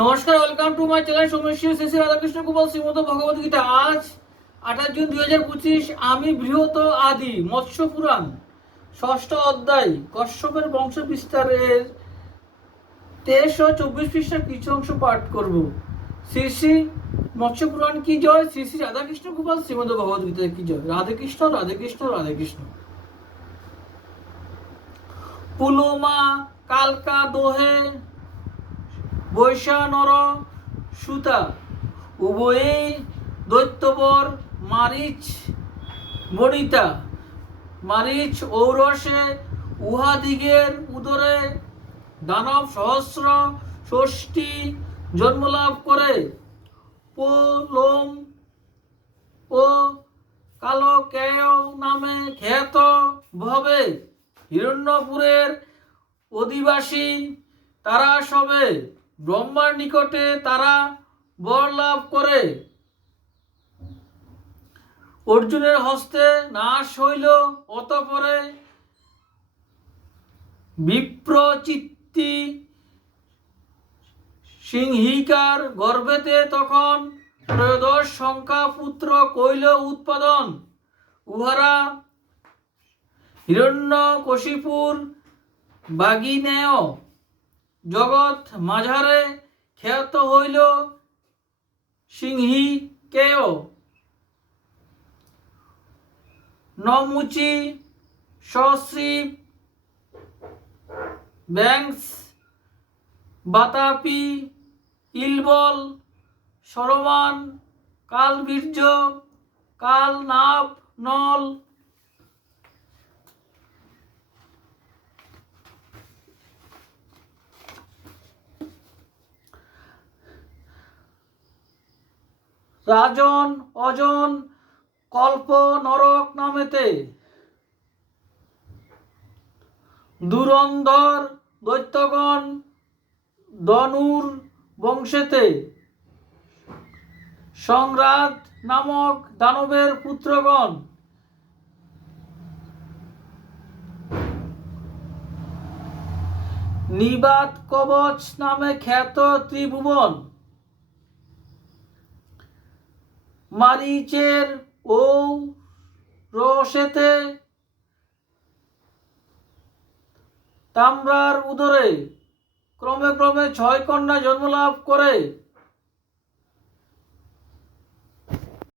নমস্কার, welcome to my channel Someshwar Shri Shri Radhakrishna Gopal Shrimad Bhagavad Gita. আজ 28 June 2025। আমি বৃহৎ আদি মৎস্য পুরাণ ষষ্ঠ অধ্যায় কশ্যপের বংশ বিস্তারের 23 ও 24 পৃষ্ঠার কিছু অংশ পাঠ করব। শ্রী শ্রী মৎস্য পুরাণ কি জয়, শ্রী শ্রী রাধাকৃষ্ণ গোপাল শ্রীমদ ভগবত গীতা কি জয়। রাধে কৃষ্ণ রাধে কৃষ্ণ রাধে কৃষ্ণ। পুলোমা কালকা দোহে বৈশা নর সুতা উভয়েই দৈত্যবর মারিচ বনিতা মারিচ ঔরসে উহাদিগের উদরে দানব সহস্র ষষ্ঠী জন্মলাভ করে পোলোম ও কালকেয় নামে খ্যাত ভবে হিরণ্যপুরের অধিবাসী তারা সবে ব্রহ্মার নিকটে তারা বর লাভ করে অর্জুনের হস্তে নাশ হইল। অতঃপরে বিপ্রচিত্তি সিংহিকার গর্ভেতে তখন ত্রয়োদশ সংখ্যা পুত্র কৈল উৎপাদন। উহারা হিরণ্যকশিপুর বাগিনেয় জগৎ মাঝারে খ্যাত হইল সিংহিকেয় নমুচি সশ্রীপ ব্যাংস বাতাপি ইলবল সরমান কালবীর্য কালনাভ নল রাজন অজন কল্প নরক নামেতে দুরন্ধর দৈত্যগণ ধনুর বংশেতে সংরাট নামক দানবের পুত্রগণ নিবাত কবচ নামে খ্যাত ত্রিভুবন মারিচের ও রসেতে তাম্রার উদরে ক্রমে ক্রমে 6 কন্যা জন্মলাভ করে